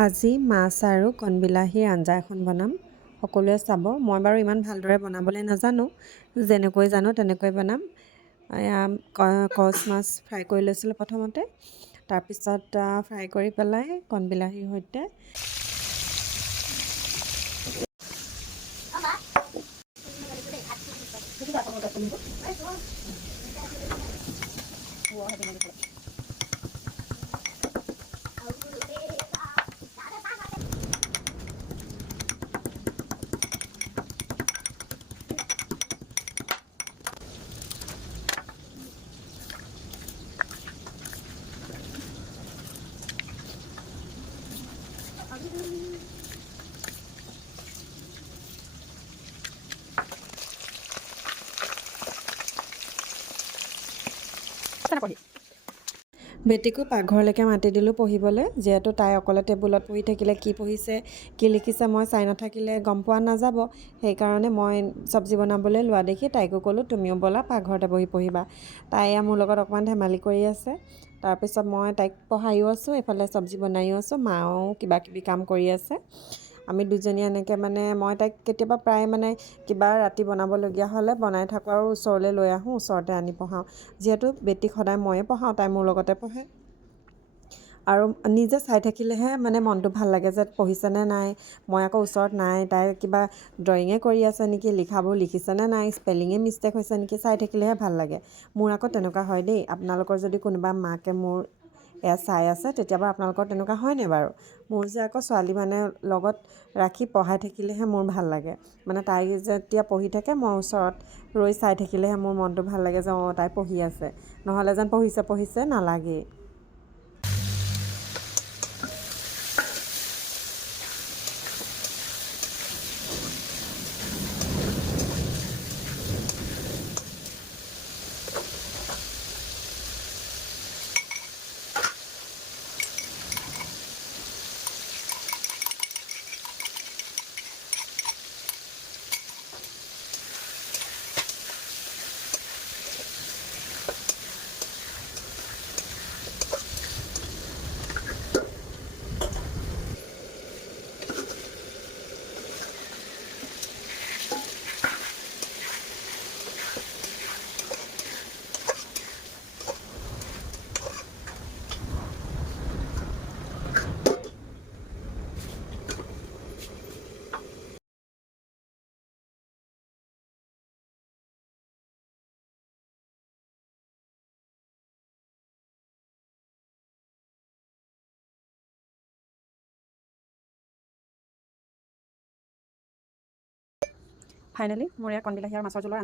আজি মাছ আৰু কণবিলাহীৰ আঞ্জা এখন বনাম। সকলোৱে চাব। মই বাৰু ইমান ভালদৰে বনাবলৈ নাজানো, যেনেকৈ জানো তেনেকৈ বনাম। এয়া কচ মাছ ফ্ৰাই কৰি লৈছিলোঁ প্ৰথমতে, তাৰপিছত ফ্ৰাই কৰি পেলাই কণবিলাহীৰ সৈতে বেটিকো পাকঘৰলৈকে মাতি দিলোঁ পঢ়িবলৈ, যিহেতু তাই অকলে টেবুলত পঢ়ি থাকিলে কি পঢ়িছে কি লিখিছে মই চাই নাথাকিলে গম পোৱা নাযাব। সেইকাৰণে মই চব্জি বনাবলৈ লোৱা দেখি তাইকো ক'লোঁ তুমিও ব'লা পাকঘৰতে বহি পঢ়িবা। তাই মোৰ লগত অকণমান ধেমালি কৰি আছে। তাৰপিছত মই তাইক পঢ়াইও আছোঁ, এইফালে চব্জি বনাইও আছোঁ, মাও কিবা কিবি কাম কৰি আছে। আমি দুজনীয়ে এনেকৈ মই তাইক কেতিয়াবা প্ৰায় কিবা ৰাতি বনাবলগীয়া হ'লে বনাই থাকোঁ আৰু ওচৰলৈ লৈ আহোঁ, ওচৰতে আনি পঢ়াওঁ। যিহেতু বেটিক সদায় ময়ে পঢ়াওঁ, তাই মোৰ লগতে পঢ়ে। আৰু নিজে চাই থাকিলেহে মনটো ভাল লাগে যে পঢ়িছেনে নাই। মই আকৌ ওচৰত নাই, তাই কিবা ড্ৰয়িঙে কৰি আছে নেকি, লিখাবোৰ লিখিছেনে নাই, স্পেলিঙে মিষ্টেক হৈছে নেকি, চাই থাকিলেহে ভাল লাগে। মোৰ আকৌ তেনেকুৱা হয় দেই। আপোনালোকৰ যদি কোনোবা মাকে মোৰ এয়া চাই আছে, তেতিয়াবা আপোনালোকৰ তেনেকুৱা হয়নে বাৰু? মোৰ যে আকৌ ছোৱালী লগত ৰাখি পঢ়াই থাকিলেহে মোৰ ভাল লাগে। তাই যেতিয়া পঢ়ি থাকে মই ওচৰত ৰৈ চাই থাকিলেহে মোৰ মনটো ভাল লাগে যে অঁ তাই পঢ়ি আছে, নহ'লে যেন পঢ়িছে নালাগেই। ফাইনেলি মোৰ এয়া কণবিলাহী আৰু মাছৰ জোলৰ